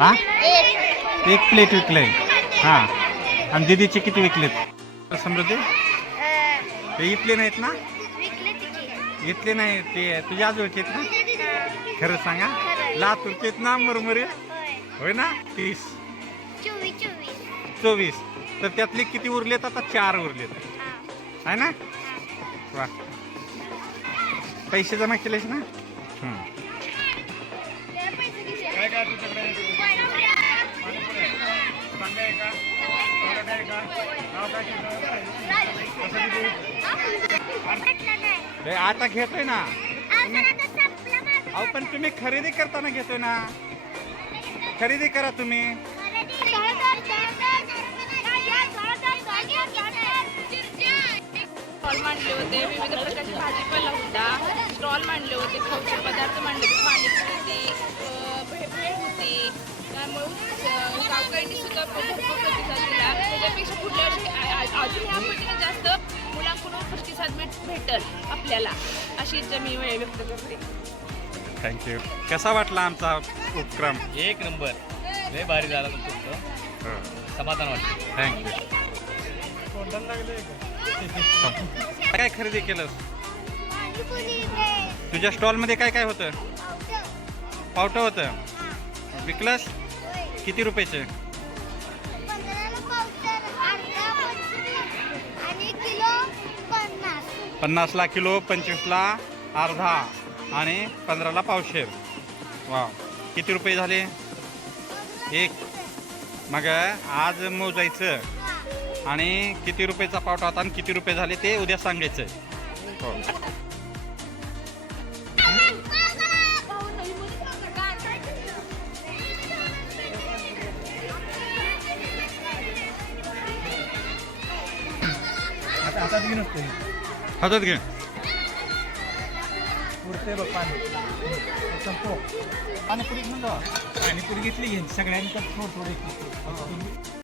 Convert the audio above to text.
हा? एक एक प्लेट विकलंय. हा. आणि दिदीचे किती विकलेत? समृद्धी? ते इथले नाहीत ना? विकले इथले नाही ते तुझ्या आजोळचे आहेत ना? खरं सांगा. लातूरचे आहेत ना मुरमुरे? होय. ना? तीस. चोवीस तर त्यातले किती उरलेत? आता चार उरलेत. हा. आहे ना? वा. पैसे जमा केलेस ना? आता घेतोय ना. अहो पण तुम्ही खरेदी करताना घेतोय ना. खरेदी करा तुम्ही. स्टॉल मांडले होते विविध प्रकारचे भाजीपाला होता. स्टॉल मांडले होते खाऊचे पदार्थ मांडले भेटल आपल्याला अशी इच्छा मी वेळ व्यक्त करते. थँक्यू कसा वाटला आमचा उपक्रम? एक नंबर. लय भारी झाला तुमचं समाधान वाटतं थँक्यू काय खरेदी केलं? तुझ्या स्टॉलमध्ये काय काय होतं? पावटं होतं. विकलंस? किती रुपयाचे? पन्नासला किलो पंचवीसला अर्धा आणि पंधराला पावशेर. वा किती रुपये झाले? एक. मग आज मोजायचं. आणि किती रुपयेचा पावटा होता आणि किती रुपये झाले ते उद्या सांगायचं. हो. आता हातात घे. पुरते बघ पाणी. संपो पाणीपुरी घेऊन जा. पाणीपुरी घेतली घेईन सगळ्यांनी थोडं थोडं